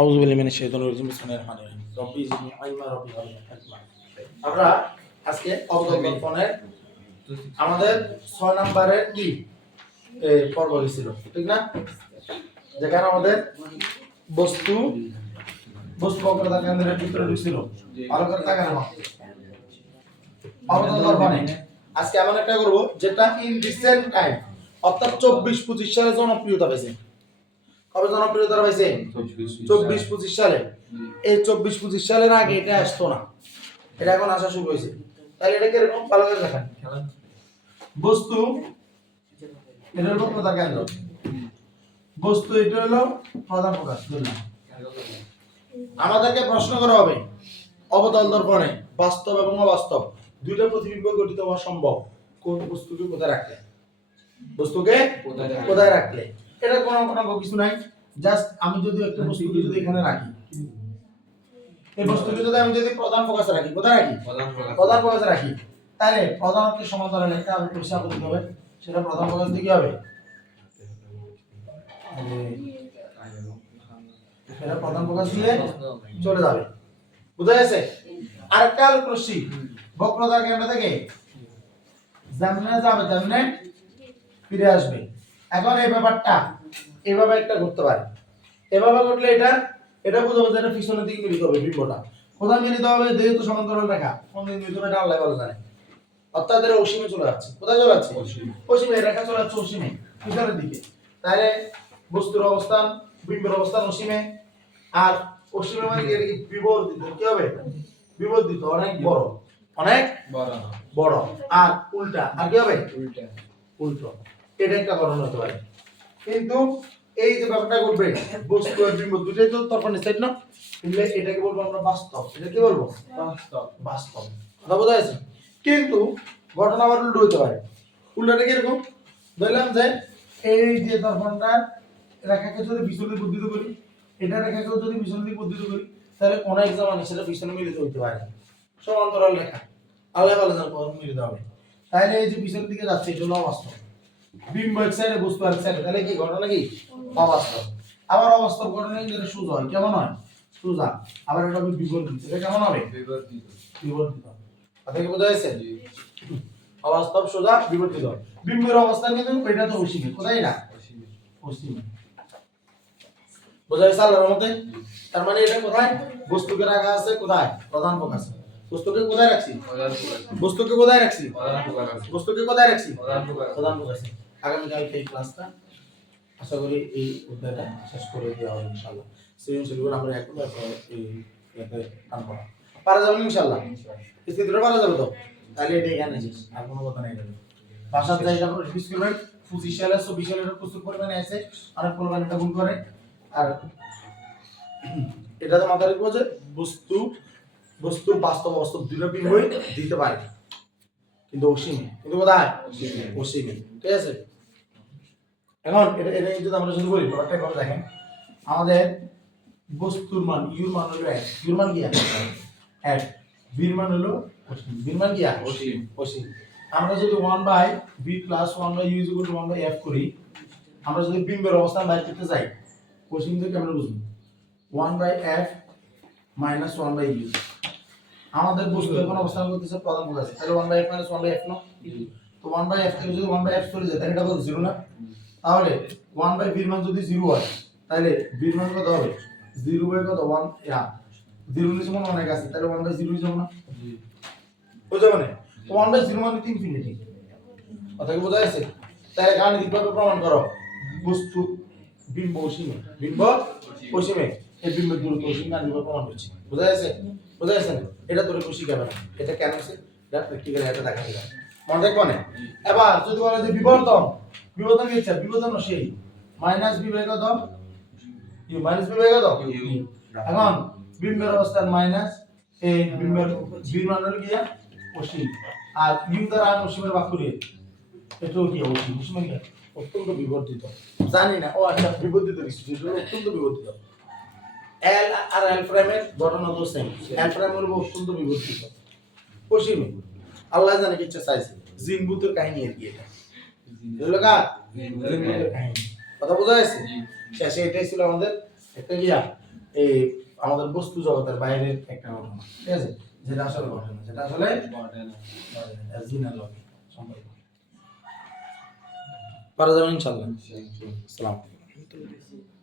আউযু বিল্লাহি মিনাশ শাইতানির রাজিম বিসমিল্লাহির রহমানির রহিম রব্বি জিদনি ইলমা রব্বি জিদনি হিকমা। আমরা আজকে অবকল্পনের আমাদের 6 নম্বরের কি পর্ব ছিল, ঠিক না? যেখানে আমাদের বস্তু বক্রতা কেন্দ্রের ভিতরে ঢুকছিল। ভালো করে তাকান আমার অবকল্পনে আজকে এমন একটা করব যেটা ইন রিসেন্ট টাইম অর্থাৎ 24-25 সালে জনপ্রিয়তা পেয়েছে। কবে জনপ্রিয়তা পাইছে? 24-25 সালে। এই 24-25 সালের আগে এটা আসতো না, এটা এখন আসা শুরু হয়েছে। তাহলে এটা কিরকম ভালো করে দেখেন। বস্তু এটা হলো বক্রতা কেন্দ্র, বস্তু এটা হলো প্রধান ফোকাস। আমাদেরকে প্রশ্ন করা হবে অবতল দর্পণে বাস্তব এবং অবাস্তব দুইটা প্রতিবিম্ব গঠিত হওয়া সম্ভব কোন বস্তুকে কোথায় রাখলে, বস্তুকে কোথায় রাখলে। এটা কোনো কিছু নাই, জাস্ট আমি যদি একটা বস্তুকে যদি এখানে রাখি, এই বস্তুকে যদি আমি যদি প্রধান ফোকাসে রাখি, কোথায় রাখি? প্রধান ফোকাসে রাখি, তাহলে প্রধানকে সমান্তরাল একটা পরিষ্কার করতে হবে। সেটা প্রধান ফোকাস দিয়ে কি হবে? সেটা প্রধান ফোকাস দিয়ে চলে যাবে, বুঝা গেছে? আরেকটা আলোক রশ্মি বক্রতার কেন্দ্র থেকে যেমনে যাবে তেমনে ফিরে আসবে। এখন এই ব্যাপারটা এইভাবে একটা ঘটতে পারে, এভাবে ঘটলে এটা বুঝাবো যে এটা পিছনের দিকে মিলিত হবে। বিম্বটা কোথায় মিলিত হবে? যেহেতু সমান্তরাল রেখা কোন দিকে মিলিত হবে এটা আল্লাহ ভালো জানে। অর্থাৎ এর অসীমে চলে যাচ্ছে। কোথায় চলে যাচ্ছে? অসীমে। রেখা চলে যাচ্ছে অসীমে, পিছনের দিকে। তাহলে বস্তুর অবস্থান, বিম্বের অবস্থান অসীমে। আর অসীমে মানে কি? বিবর্ধিত। কি হবে? বিবর্ধিত, অনেক বড়, অনেক বড়। আর উল্টা, আর কি হবে? উল্টো। এটা একটা ঘটনা হতে পারে। কিন্তু এই যে ব্যাপারটা ঘটবে, বস্তু আর বিম্ব দুটোই তো তর্পণের সাইড না, এটাকে বলবো আমরা বাস্তব। এটা কি বলবো? বাস্তব। কথা বোঝা যাচ্ছে? কিন্তু ঘটনা আবার উল্টো হতে পারে। উল্টোটা কিরকম? ধরলাম যে এই যে দর্পণটা রেখাকে যদি পিছনে দিকে বর্ধিত করি, এটা রেখাকেও যদি পিছনে দিকে বর্ধিত করি, তাহলে কোন এক্সাম সেটা পিছনে মিলিত হতে পারে। সমান্তরাল রেখা আল্লাহ ভালো জানে কখন মিলিত হবে। তাহলে এই যে পিছনের দিকে যাচ্ছে এটা হলো অবাস্তব। বিম্ব এক সাইডে, বস্তু এক সাইডে, তাহলে কি ঘটনা কি? অবাস্তব। আবার অবাস্তব ঘটনা যেটা সোজা হয়, কেমন হয়? সোজা। আবার এটা হবে বিবর্ধিত। এটা কেমন হবে? বিবর্ধিত। কথা কি বোঝা যাচ্ছে? অবাস্তব, সোজা, বিবর্ধিত। বিম্বের অবস্থান কিন্তু এটা তো অসীম। কোথায় এটা? অসীম। বোঝা যাচ্ছে আল্লাহর মতে? তার মানে এটা কোথায়? বস্তুকে রাখা আছে কোথায়? প্রধান ফোকাসে। বস্তুকে কোথায় রাখছি? বস্তুকে কোথায় রাখছি? বস্তুকে কোথায় রাখছি? প্রধান ফোকাসে। আগামী কালকে এই ক্লাসটা আশা করি এই অধ্যায়টা শেষ করে দেওয়া হবে ইনশাআল্লাহ। সৃজনশীলগুলো আমরা এখন এই এতে আনবো। পারা যাবে ইনশাআল্লাহ? স্থিতিটা পারা যাবে তো? তাহলে এটা এখানে শেষ, আর কোনো কথা নাই। এটা ভাষার জায়গা করে রিভিজ করবেন। 25 সালে 24 সালে প্রচুর পরিমাণে আছে, অনেক পরিমাণে এটা ভুল করে। আর এটা তো মাথায় রাখবো যে বস্তু বাস্তব অবাস্তব দুটো বিম্বই দিতে পারে, কিন্তু অসীমে। কিন্তু কোথায়? অসীমে। ঠিক আছে? এখন এটা যদি আমরা শুরু করি, ব্যাপারটা করে দেখেন। আমাদের বস্তুর মান ইউর মান হলো 1, ইউর মান কি? 1। বির মান হলো অসীম। বির মান কি? অসীম। আমরা যদি 1/b + 1/u = 1/f করি, আমরা যদি বিম্বের অবস্থান বাইর করতে যাই, অসীম থেকে আমরা বুঝবো 1/f - 1/u। আমাদের বস্তু এখন অবস্থান করতেছে প্রধান ফোকাসে, তাহলে 1/f - 1/f না? তো 1/f থেকে যদি 1/f চলে যায়, তাহলে এটা কত? 0 না? তাহলে 1/b এর মান যদি 0 হয়, তাহলে b এর মান কত হবে? 0/কত? 1 0 নিচে মান অনেক আছে, তাহলে 1/0 হয়ে যাবে না? বুঝা মানে? তো 1/0 মানে ইনফিনিটি। কথা কি বোঝা যাচ্ছে? তাহলে গাণিতিকভাবে প্রমাণ করো বস্তু বিম্ব অসীমে, বিম্ব অসীমে, এই বিম্বের দূরত্ব অসীম, গাণিতিকভাবে প্রমাণ করছি। বোঝা যাচ্ছে? বোঝা যাচ্ছে না? এটা তোরে খুশি কেমন? এটা কেন আছে? এটা প্র্যাকটিক্যালি এটা দেখা দিলাম। মনে দেখবো না? এবার যদি বলে যে বিবর্তন কি হচ্ছে? বিবর্তন সেই -b/কত? u -b/কত? এখন বিম্বের অবস্থান মাইনাস, এই বিম্বের বির মান হলো কি? অসীম। আর u দ্বারা আমি অসীমের ভাগ করি, এটাও কি? অসীম। অসীম মানে অত্যন্ত বিবর্ধিত। জানি না, ও আচ্ছা, বিবর্ধিত কিছু, এটা অত্যন্ত বিবর্ধিত। L আর L প্রাইমের ঘটনা তো সেম। L প্রাইম হলো অত্যন্ত বিবর্ধিত, অসীমে। আল্লাহ জানে কি ইচ্ছা চাইছে। জিনবুতের কাহিনী আর কি এটা। বুঝলো কা? জিনবুতের কাহিনী। কথা বোঝা যাচ্ছে? শেষে এটাই ছিল আমাদের একটা এই আমাদের বস্তু জগতের বাইরের একটা ঘটনা, ঠিক আছে, যেটা আসলে ঘটে না, যেটা আসলে ঘটে না, জিনার লগে সম্পর্ক পারা যাবে ইনশাআল্লাহ। আসসালামু আলাইকুম।